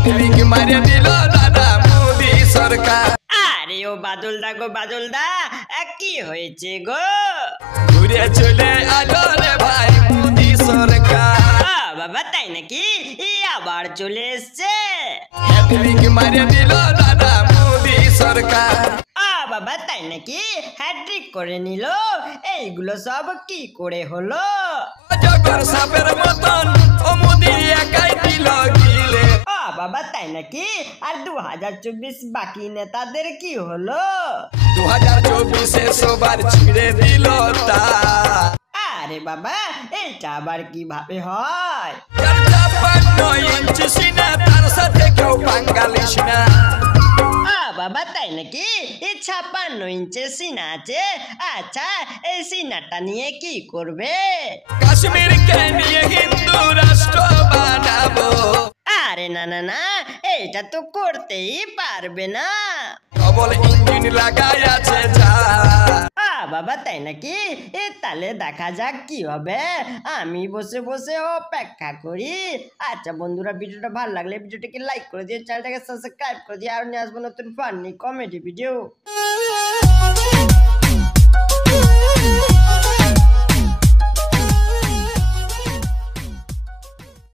মারে দিল দাদা মোদি সরকার। আরে ও বাদলদা গো বাদলদা, কি হয়েছে গো? ঘুরে চলে আলো রে ভাই মোদি সরকার। বাবা তাই নাকি? আবার চলে এসছে। মারে দিল দাদা মোদি সরকার। বাবা তাই নাকি? হ্যাট্রিক করে নিল। এইগুলো সব কি করে হলো? জগর সাপের মতন ও মোদি একাই দিল গিলে। বাবা তাই নাকি? আর 2024 বাকি নেতাদের কি হলো? 2024-এ সবার ছিঁড়ে দিল তা। আরে বাবা এইটা আবার কিভাবে হয়? 56 ইঞ্চি সিনা, তার সাথে কেউ বাঙালিস না। বাবা তাই নাকি? 56 ইঞ্চি সিনা আছে। আচ্ছা এই সিনাটা নিয়ে কি করবে? কাশ্মীরকে নিয়ে হিন্দু রাষ্ট্র বানাবো। আরে না না না, এইটা তো করতেই পারবে না। ডবল ইঞ্জিন লাগাই আছে যা। বাবা তাই নাকি? তাহলে দেখা যাক কি হবে। আমি বসে বসে অপেক্ষা করি। আচ্ছা বন্ধুরা, ভিডিওটা ভালো লাগলে ভিডিওটাকে লাইক করে দিয়ে চ্যানেলটাকে সাবস্ক্রাইব করে দিয়ে আর নিয়ে আসবো নতুন ফানি কমেডি ভিডিও।